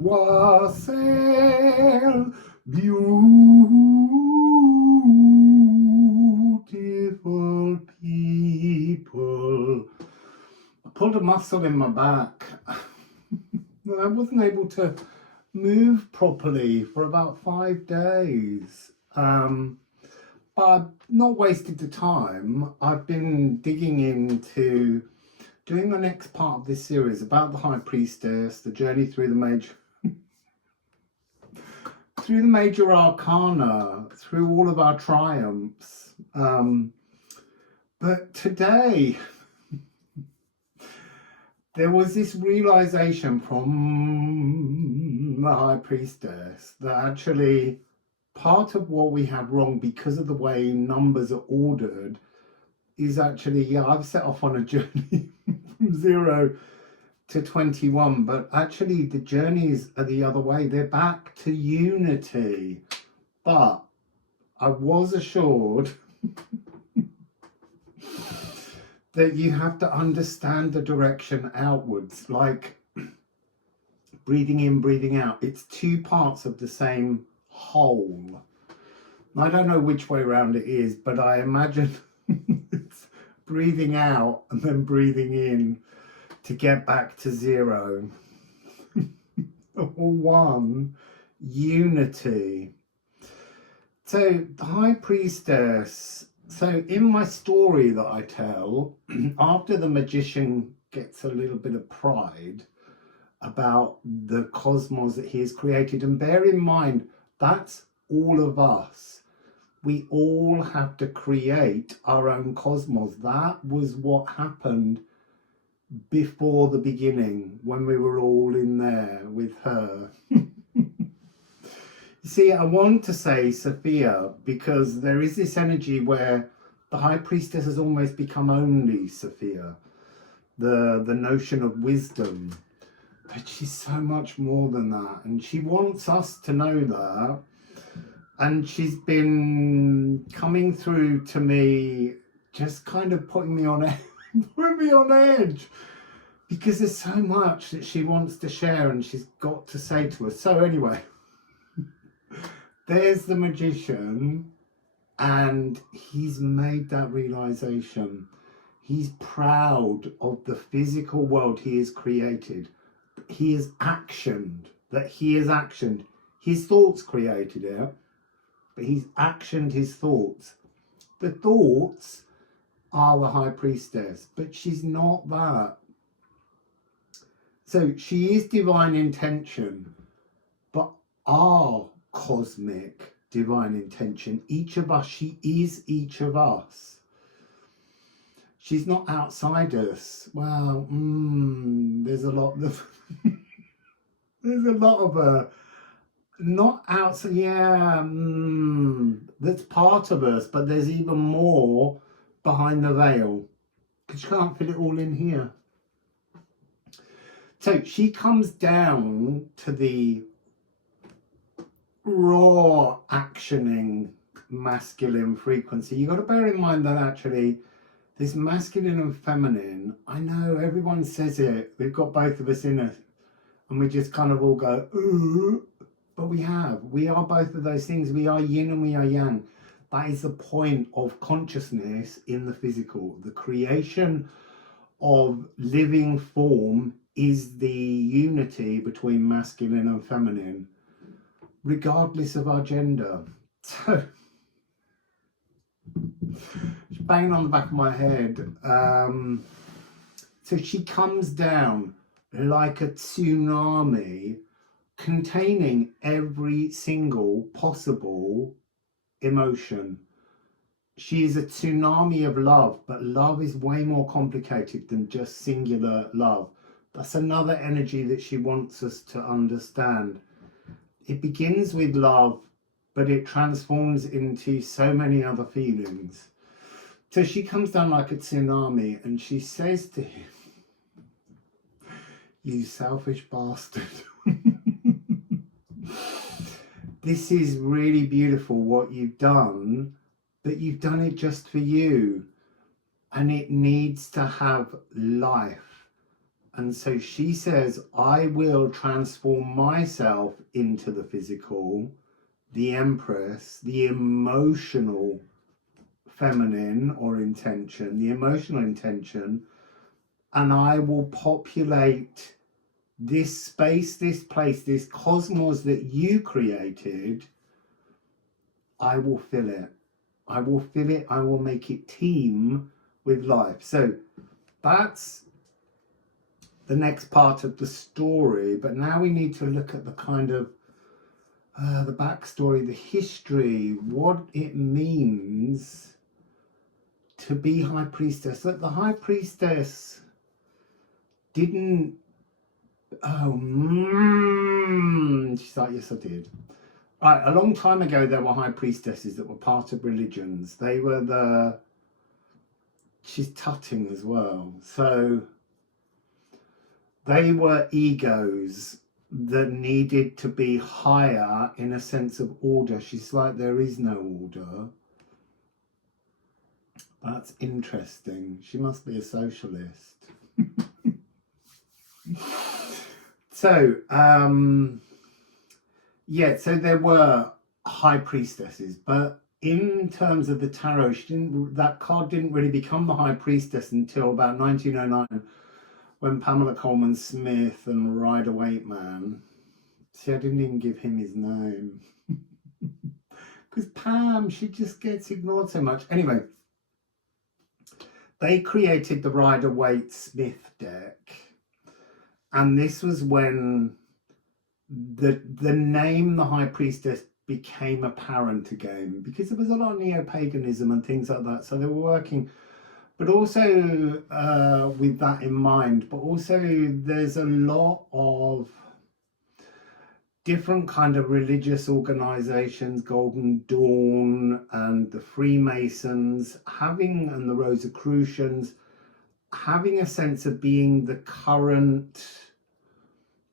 Wassail, beautiful people. I pulled a muscle in my back. I wasn't able to move properly for about 5 days. But I've not wasted the time. I've been digging into doing the next part of this series about the High Priestess, the journey through the major arcana, through all of our triumphs. But today, there was this realization from the High Priestess that actually part of what we have wrong because of the way numbers are ordered is actually, yeah, I've set off on a journey from 0 to 21, but actually the journeys are the other way. They're back to unity. But I was assured that you have to understand the direction outwards, like breathing in, breathing out. It's two parts of the same whole. I don't know which way around it is, but I imagine it's breathing out and then breathing in to get back to 0. Or one, unity. So the High Priestess, so in my story that I tell, after the magician gets a little bit of pride about the cosmos that he has created, and bear in mind, that's all of us. We all have to create our own cosmos. That was what happened before the beginning, when we were all in there with her. You see, I want to say Sophia because there is this energy where the High Priestess has almost become only Sophia, the notion of wisdom. But she's so much more than that, and she wants us to know that. And she's been coming through to me, just kind of putting me on edge, because there's so much that she wants to share and she's got to say to us. So anyway, there's the magician, and he's made that realization. He's proud of the physical world he has created. He has actioned, his thoughts created it, but he's actioned his thoughts. The thoughts are the High Priestess, but she's not that. So she is divine intention, but our cosmic divine intention, each of us, she is each of us. She's not outside us. Well, there's a lot of there's a lot of her not outside. Yeah, that's part of us, but there's even more behind the veil, because you can't fit it all in here. So she comes down to the raw actioning masculine frequency. You got to bear in mind that actually this masculine and feminine, I know everyone says it, we've got both of us in us, and we just kind of all go, ooh, but we are both of those things. We are yin and we are yang. That is the point of consciousness in the physical. The creation of living form is the unity between masculine and feminine, regardless of our gender. So, she's banging on the back of my head. So she comes down like a tsunami, containing every single possible emotion. She is a tsunami of love, but love is way more complicated than just singular love. That's another energy that she wants us to understand. It begins with love, but it transforms into so many other feelings. So she comes down like a tsunami and she says to him, "You selfish bastard." This is really beautiful what you've done, but you've done it just for you, and it needs to have life. And so she says, I will transform myself into the physical, the Empress, the emotional feminine or intention, the emotional intention, and I will populate this space, this place, this cosmos that you created. I will fill it. I will fill it. I will make it teem with life. So that's the next part of the story. But now we need to look at the kind of the backstory, the history, what it means to be High Priestess. Look, the High Priestess didn't... she's like, yes, I did. Right, a long time ago, there were High Priestesses that were part of religions. They were the... She's tutting as well. So they were egos that needed to be higher in a sense of order. She's like, there is no order. That's interesting. She must be a socialist. So, yeah, so there were High Priestesses, but in terms of the tarot, that card didn't really become the High Priestess until about 1909, when Pamela Coleman Smith and Rider Waiteman... See, I didn't even give him his name. Because Pam, she just gets ignored so much. Anyway, they created the Rider Waite Smith deck. And this was when the name the High Priestess became apparent again, because there was a lot of neo-paganism and things like that. So they were working, but also with that in mind, but also there's a lot of different kind of religious organizations, Golden Dawn and the Freemasons, and the Rosicrucians, having a sense of being the current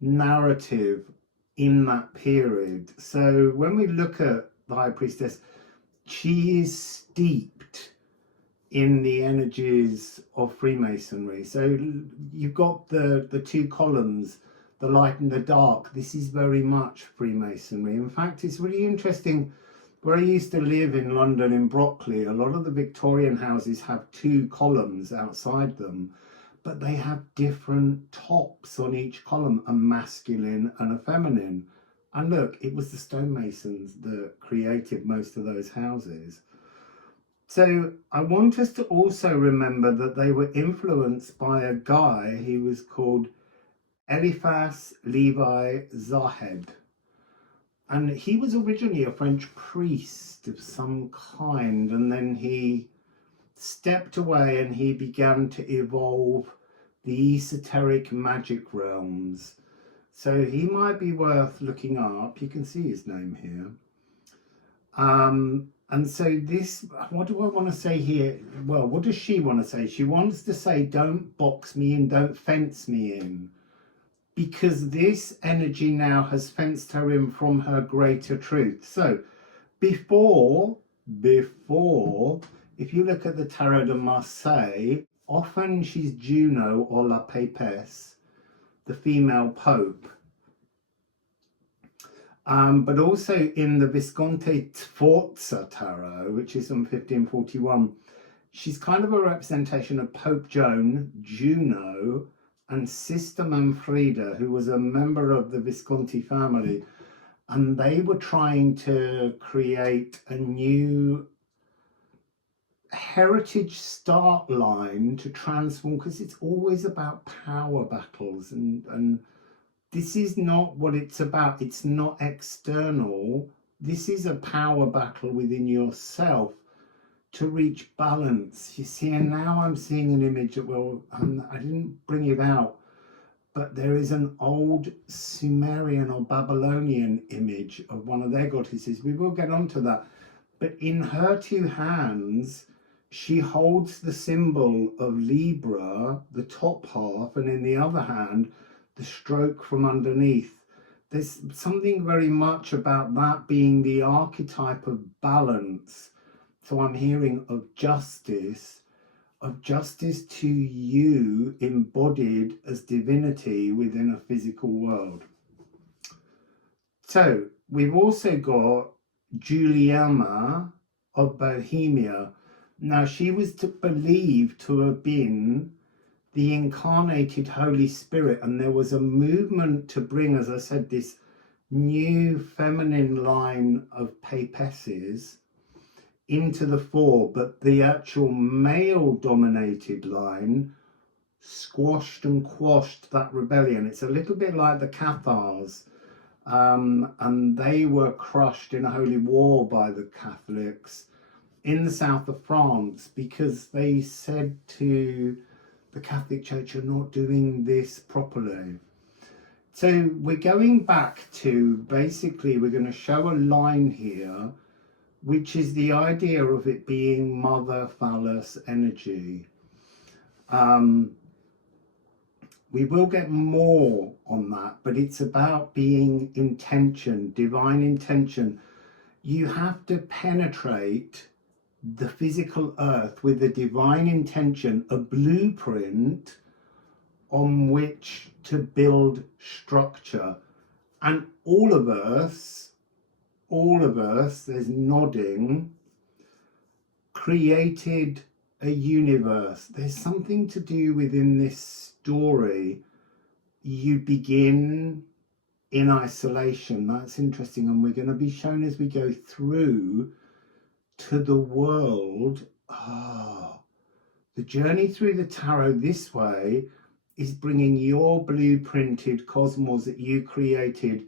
narrative in that period. So when we look at the High Priestess, she is steeped in the energies of Freemasonry. So you've got the two columns, the light and the dark. This is very much Freemasonry. In fact, it's really interesting. Where I used to live in London, in Brockley, a lot of the Victorian houses have two columns outside them, but they have different tops on each column, a masculine and a feminine. And look, it was the stonemasons that created most of those houses. So I want us to also remember that they were influenced by a guy. He was called Eliphas Levi Zahed. And he was originally a French priest of some kind, and then he stepped away and he began to evolve the esoteric magic realms. So he might be worth looking up. You can see his name here. And so this, what do I want to say here? Well, what does she want to say? She wants to say, don't box me in, don't fence me in. Because this energy now has fenced her in from her greater truth. So before, if you look at the Tarot de Marseille, often she's Juno or La Papesse, the female pope. But also in the Visconti Sforza Tarot, which is from 1541, she's kind of a representation of Pope Joan, Juno, and Sister Manfreda, who was a member of the Visconti family. And they were trying to create a new heritage start line to transform, because it's always about power battles, and this is not what it's about. It's not external. This is a power battle within yourself to reach balance. You see, and now I'm seeing an image that, well, I didn't bring it out, but there is an old Sumerian or Babylonian image of one of their goddesses. We will get onto that. But in her two hands, she holds the symbol of Libra, the top half, and in the other hand, the stroke from underneath. There's something very much about that being the archetype of balance. So I'm hearing of justice, of justice to you embodied as divinity within a physical world. So we've also got Juliana of Bohemia. Now she was believed to have been the incarnated Holy Spirit, and there was a movement to bring, as I said, this new feminine line of papesses into the fore, but the actual male dominated line squashed and quashed that rebellion. It's a little bit like the Cathars, and they were crushed in a holy war by the Catholics in the south of France because they said to the Catholic Church, you're not doing this properly. So we're going back to, basically, we're going to show a line here, which is the idea of it being mother phallus energy. We will get more on that, but it's about being intention, divine intention. You have to penetrate the physical earth with a divine intention, a blueprint on which to build structure. And all of us, there's nodding, created a universe. There's something to do within this story. You begin in isolation. That's interesting, and we're going to be shown as we go through to the world. The journey through the tarot this way is bringing your blueprinted cosmos that you created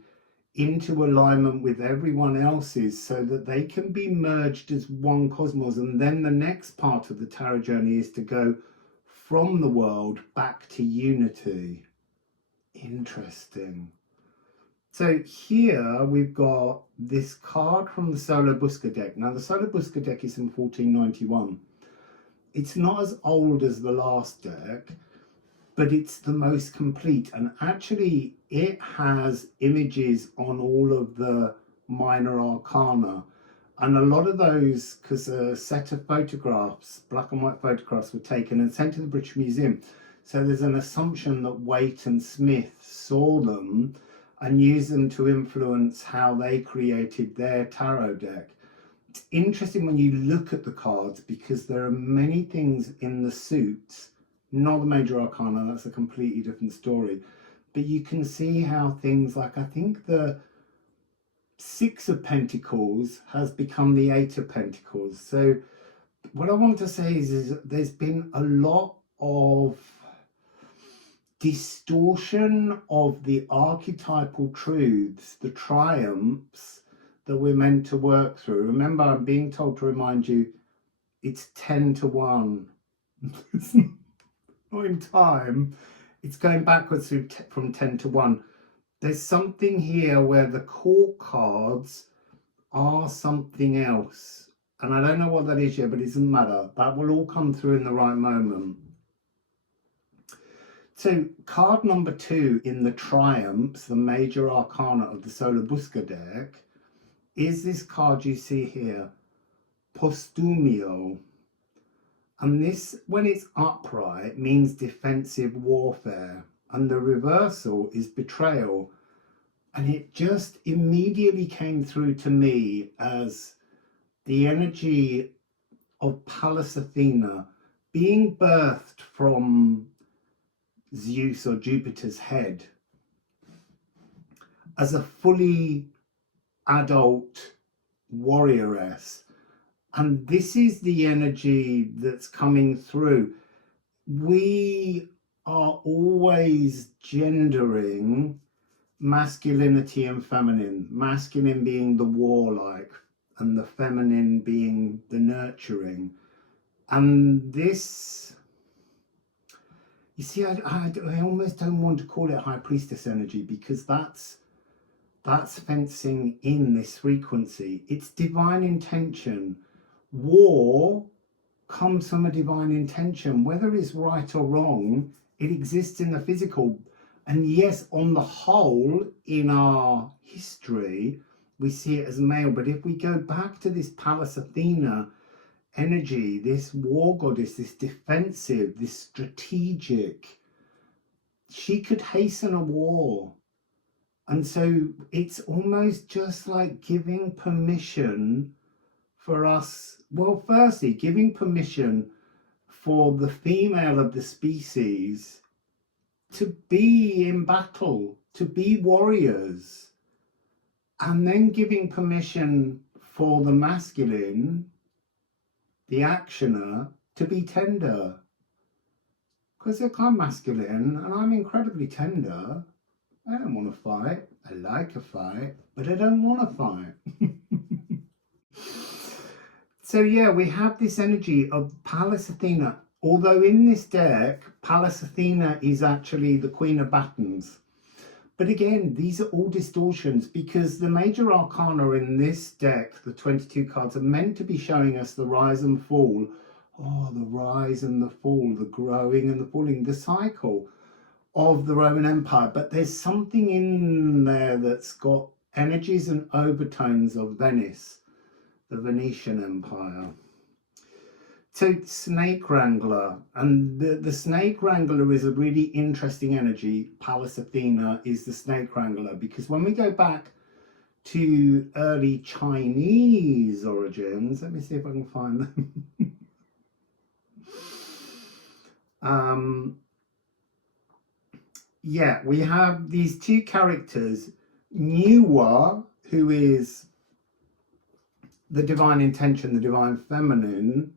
into alignment with everyone else's so that they can be merged as one cosmos. And then the next part of the tarot journey is to go from the world back to unity. Interesting. So here we've got this card from the Solo Busca deck. Now the Solo Busca deck is from 1491. It's not as old as the last deck, but it's the most complete, and actually it has images on all of the minor arcana, and a lot of those, because a set of photographs, black and white photographs, were taken and sent to the British Museum, so there's an assumption that Waite and Smith saw them and used them to influence how they created their tarot deck. It's interesting when you look at the cards because there are many things in the suits, not the major arcana, that's a completely different story, but you can see how things like, I think the Six of Pentacles has become the Eight of Pentacles. So what I want to say is there's been a lot of distortion of the archetypal truths, the triumphs that we're meant to work through. Remember, I'm being told to remind you, it's 10 to 1. It's not in time, it's going backwards from 10 to 1. There's something here where the court cards are something else, and I don't know what that is yet, but it doesn't matter. That will all come through in the right moment. So card number 2 in the triumphs, the major arcana of the Solo Busca deck, is this card you see here, Postumio. And this, when it's upright, means defensive warfare, and the reversal is betrayal. And it just immediately came through to me as the energy of Pallas Athena being birthed from Zeus or Jupiter's head as a fully adult warrioress. And this is the energy that's coming through. We are always gendering masculinity and feminine, masculine being the warlike and the feminine being the nurturing. And this, you see, I almost don't want to call it High Priestess energy, because that's fencing in this frequency. It's divine intention. War comes from a divine intention. Whether it's right or wrong, it exists in the physical. And yes, on the whole, in our history, we see it as male. But if we go back to this Pallas Athena, energy, this war goddess, this defensive, this strategic. She could hasten a war. And so it's almost just like giving permission for us, well, firstly, giving permission for the female of the species to be in battle, to be warriors, and then giving permission for the masculine, the actioner, to be tender. Because I'm masculine and I'm incredibly tender. I don't want to fight. I like a fight, but I don't want to fight. So yeah, we have this energy of Pallas Athena. Although in this deck, Pallas Athena is actually the Queen of Batons. But again, these are all distortions because the major arcana in this deck, the 22 cards, are meant to be showing us the rise and fall. Oh, the rise and the fall, the growing and the falling, the cycle of the Roman Empire. But there's something in there that's got energies and overtones of Venice, the Venetian Empire. So Snake Wrangler, and the Snake Wrangler is a really interesting energy. Pallas Athena is the Snake Wrangler, because when we go back to early Chinese origins, let me see if I can find them. Yeah, we have these two characters, Nuwa, who is the divine intention, the divine feminine,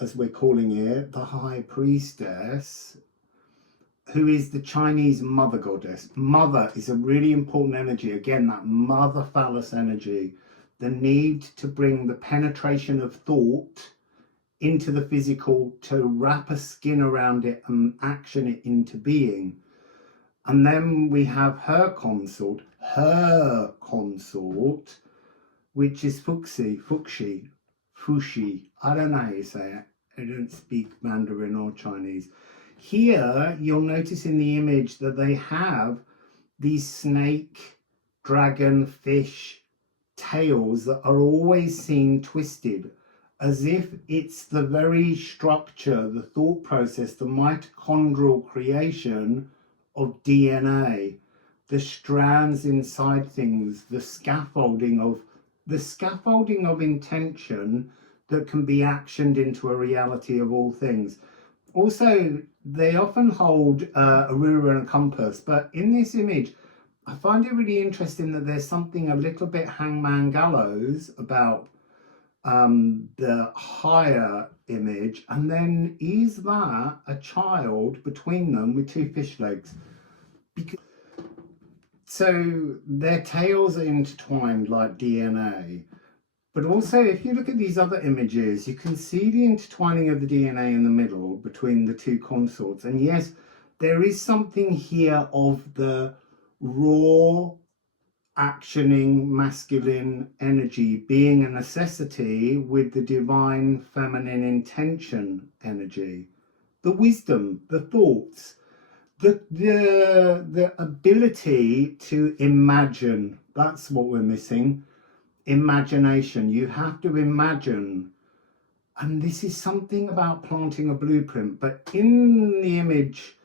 as we're calling it, the High Priestess, who is the Chinese mother goddess. Mother is a really important energy. Again, that mother phallus energy, the need to bring the penetration of thought into the physical, to wrap a skin around it and action it into being. And then we have her consort, which is Fuxi, I don't know how you say it. I don't speak Mandarin or Chinese. Here, you'll notice in the image that they have these snake, dragon, fish tails that are always seen twisted, as if it's the very structure, the thought process, the mitochondrial creation of DNA, the strands inside things, the scaffolding of intention that can be actioned into a reality of all things. Also, they often hold a ruler and a compass, but in this image, I find it really interesting that there's something a little bit hangman gallows about the higher image, and then is that a child between them with two fish legs? So their tails are intertwined like DNA. But also, if you look at these other images, you can see the intertwining of the DNA in the middle between the two consorts. And yes, there is something here of the raw, actioning masculine energy being a necessity with the divine feminine intention energy. The wisdom, the thoughts, the ability to imagine. That's what we're missing. Imagination. You have to imagine, and this is something about planting a blueprint. But in the image,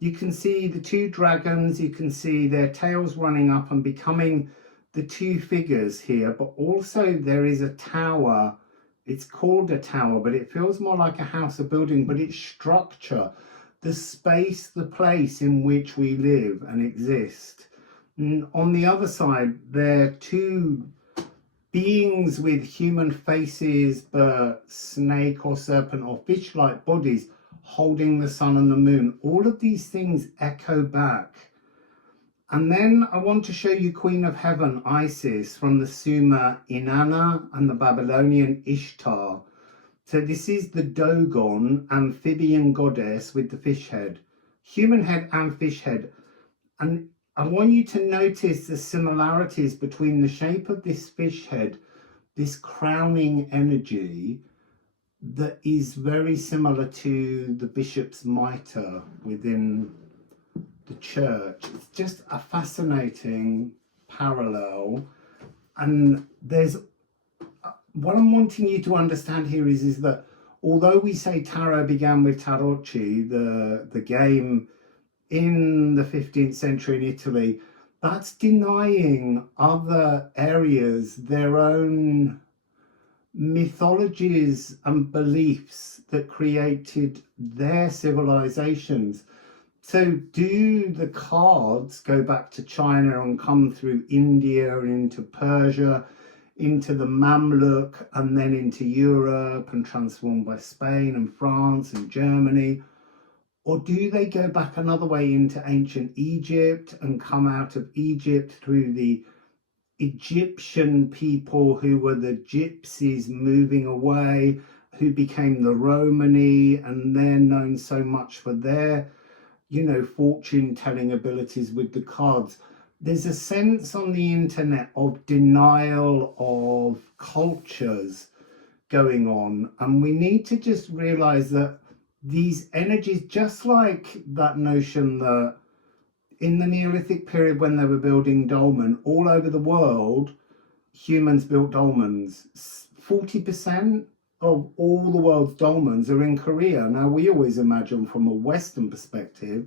you can see the two dragons, you can see their tails running up and becoming the two figures here, but also there is a tower. It's called a tower, but it feels more like a house, a building, but its structure, the space, the place in which we live and exist. And on the other side, there are two beings with human faces, but snake or serpent or fish-like bodies holding the sun and the moon. All of these things echo back. And then I want to show you Queen of Heaven, Isis, from the Sumer Inanna and the Babylonian Ishtar. So this is the Dogon, amphibian goddess with the fish head, human head and fish head. And I want you to notice the similarities between the shape of this fish head, this crowning energy that is very similar to the bishop's mitre within the church. It's just a fascinating parallel. And there's what I'm wanting you to understand here is that although we say tarot began with tarocchi, the game in the 15th century in Italy, that's denying other areas their own mythologies and beliefs that created their civilizations. So do the cards go back to China and come through India and into Persia, into the Mamluk, and then into Europe and transformed by Spain and France and Germany? Or do they go back another way into ancient Egypt and come out of Egypt through the Egyptian people who were the gypsies moving away, who became the Romani, and they're known so much for their, fortune telling abilities with the cards? There's a sense on the internet of denial of cultures going on, and we need to just realize that these energies, just like that notion that in the Neolithic period when they were building dolmen all over the world, humans built dolmens. 40% of all the world's dolmens are in Korea. Now, we always imagine from a Western perspective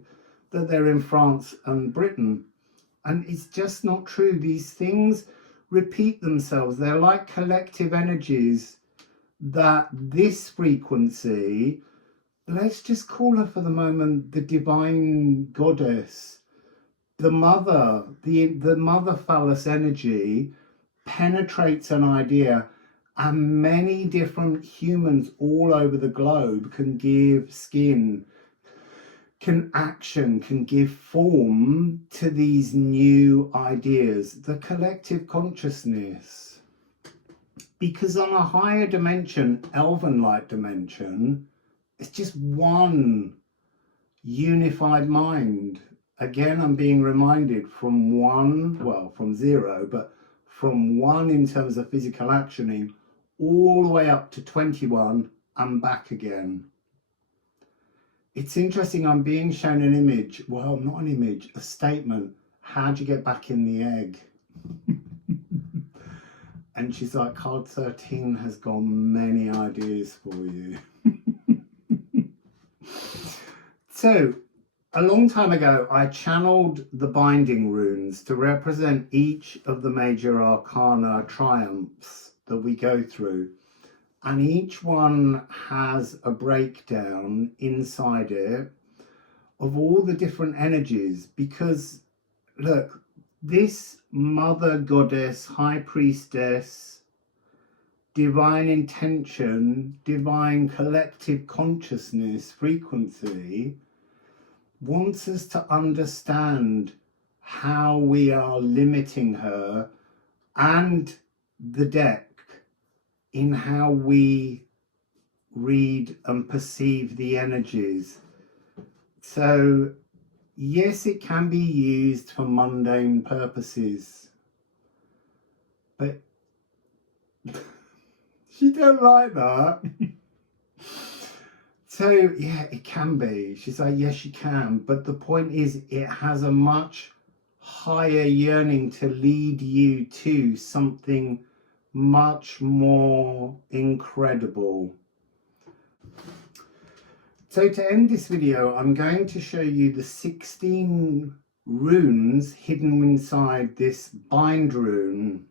that they're in France and Britain. And it's just not true. These things repeat themselves. They're like collective energies that this frequency, let's just call her for the moment the divine goddess, the mother, the mother phallus energy penetrates an idea, and many different humans all over the globe can give skin, can action, can give form to these new ideas, the collective consciousness. Because on a higher dimension, elven-like dimension, it's just one unified mind. Again, I'm being reminded from one, well, from zero, but from one in terms of physical actioning, all the way up to 21 and back again. It's interesting, I'm being shown an image, well, not an image, a statement. How do you get back in the egg? And she's like, card 13 has got many ideas for you. So, a long time ago, I channeled the binding runes to represent each of the major arcana triumphs that we go through. And each one has a breakdown inside it of all the different energies. Because, look, this mother goddess, high priestess, divine intention, divine collective consciousness frequency wants us to understand how we are limiting her and the deck in how we read and perceive the energies. So yes, it can be used for mundane purposes, but she don't like that. So yeah, it can be. She's like, yes, you can. But the point is, it has a much higher yearning to lead you to something much more incredible. So to end this video, I'm going to show you the 16 runes hidden inside this bind rune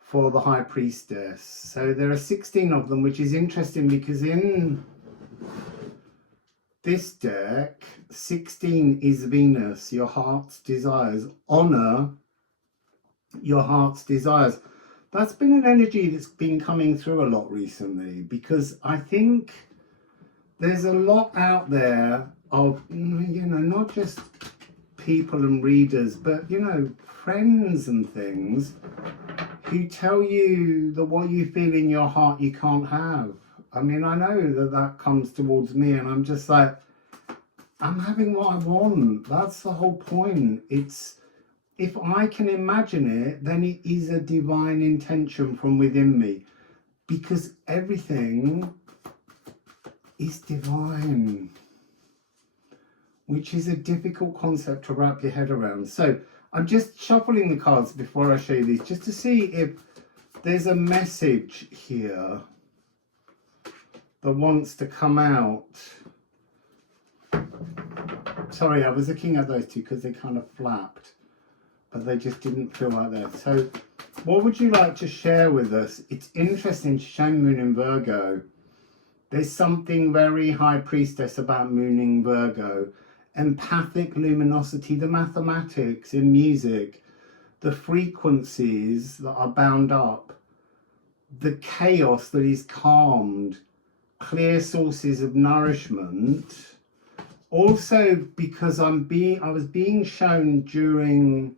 for the High Priestess. So there are 16 of them, which is interesting because in this deck, 16 is Venus, your heart's desires. Honor your heart's desires. That's been an energy that's been coming through a lot recently, because I think there's a lot out there of, not just people and readers, but, friends and things who tell you that what you feel in your heart you can't have. I mean, I know that comes towards me, and I'm just like, I'm having what I want. That's the whole point. It's, if I can imagine it, then it is a divine intention from within me, because everything is divine, which is a difficult concept to wrap your head around. So I'm just shuffling the cards before I show you these, just to see if there's a message here that wants to come out. Sorry, I was looking at those two because they kind of flapped, but they just didn't feel like that. So what would you like to share with us? It's interesting, showing Moon in Virgo. There's something very High Priestess about Moon in Virgo. Empathic luminosity, the mathematics in music, the frequencies that are bound up, the chaos that is calmed, clear sources of nourishment. Also, because I was being shown during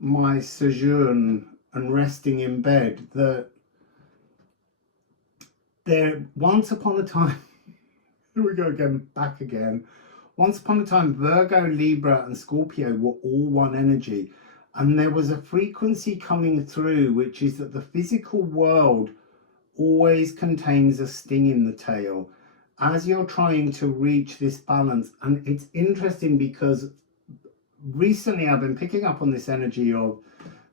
my sojourn and resting in bed that there, once upon a time, here we go again, back again. Once upon a time, Virgo, Libra and Scorpio were all one energy. And there was a frequency coming through, which is that the physical world always contains a sting in the tail as you're trying to reach this balance. And it's interesting because recently I've been picking up on this energy of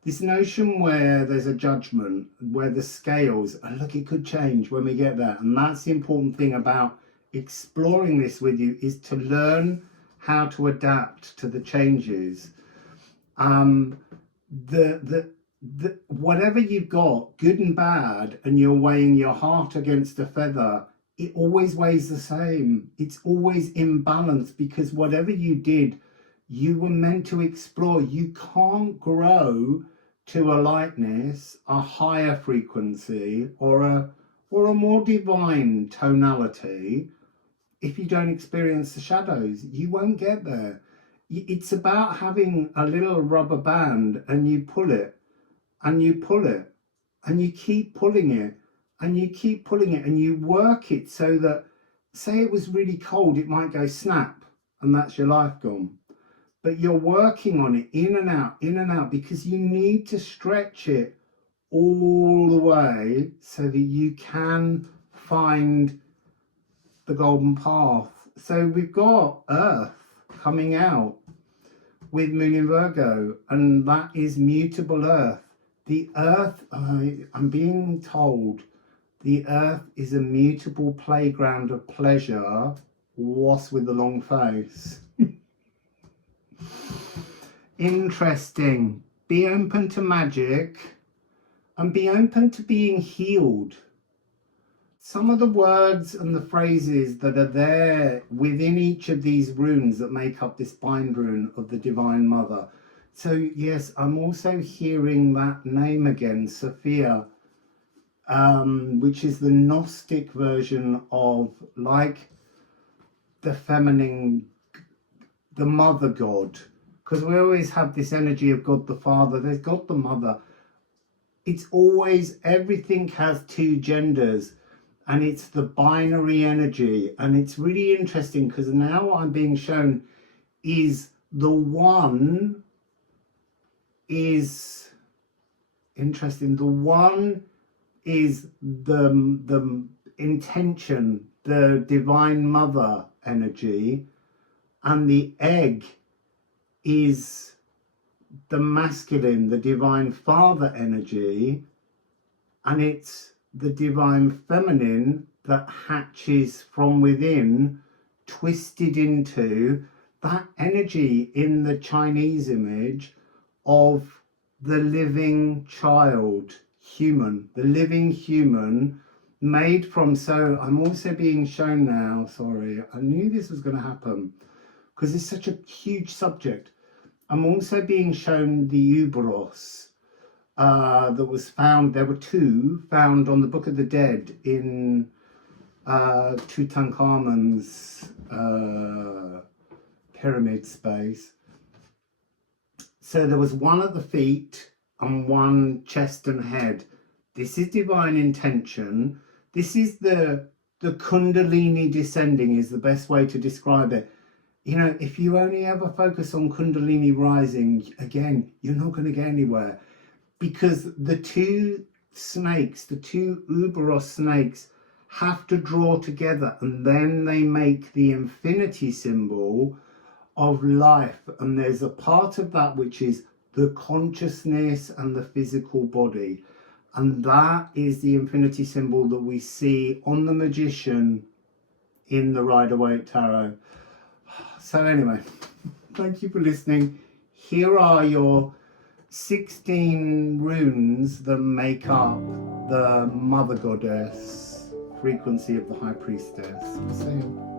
this notion where there's a judgment, where the scales, and look, it could change when we get there. And that's the important thing about exploring this with you, is to learn how to adapt to the changes. Whatever you've got, good and bad, and you're weighing your heart against a feather, it always weighs the same. It's always in balance, because whatever you did, you were meant to explore. You can't grow to a lightness, a higher frequency, or a more divine tonality if you don't experience the shadows. You won't get there. It's about having a little rubber band, and you pull it and you pull it and you keep pulling it and you keep pulling it, and you work it so that, say it was really cold, it might go snap and that's your life gone. But you're working on it in and out, because you need to stretch it all the way so that you can find the golden path. So we've got Earth coming out with Moon in Virgo, and that is mutable Earth. The Earth, I'm being told, the Earth is a mutable playground of pleasure. What's with the long face? Interesting. Be open to magic and be open to being healed. Some of the words and the phrases that are there within each of these runes that make up this bind rune of the Divine Mother. So yes, I'm also hearing that name again, Sophia, which is the Gnostic version of, like, the feminine, the mother god. Because we always have this energy of God the Father, there's God the Mother. It's always, everything has two genders. And it's the binary energy. And it's really interesting, because now what I'm being shown is the one is interesting. The one is the intention, the Divine Mother energy. And the egg is the masculine, the Divine Father energy. And it's the Divine Feminine that hatches from within, twisted into that energy in the Chinese image of the living child, human, the living human made from. So I'm also being shown now, sorry, I knew this was going to happen because it's such a huge subject. I'm also being shown the Uberos, that was found. There were two found on the Book of the Dead in Tutankhamun's pyramid space. So there was one at the feet and one chest and head. This is divine intention. This is the Kundalini descending, is the best way to describe it. You know, if you only ever focus on Kundalini rising, again, you're not going to get anywhere. Because the two snakes, the two Uberos snakes, have to draw together, and then they make the infinity symbol of life. And there's a part of that which is the consciousness and the physical body. And that is the infinity symbol that we see on the magician in the Rider-Waite Tarot. So anyway, thank you for listening. Here are your 16 runes that make up the Mother Goddess frequency of the High Priestess. See you.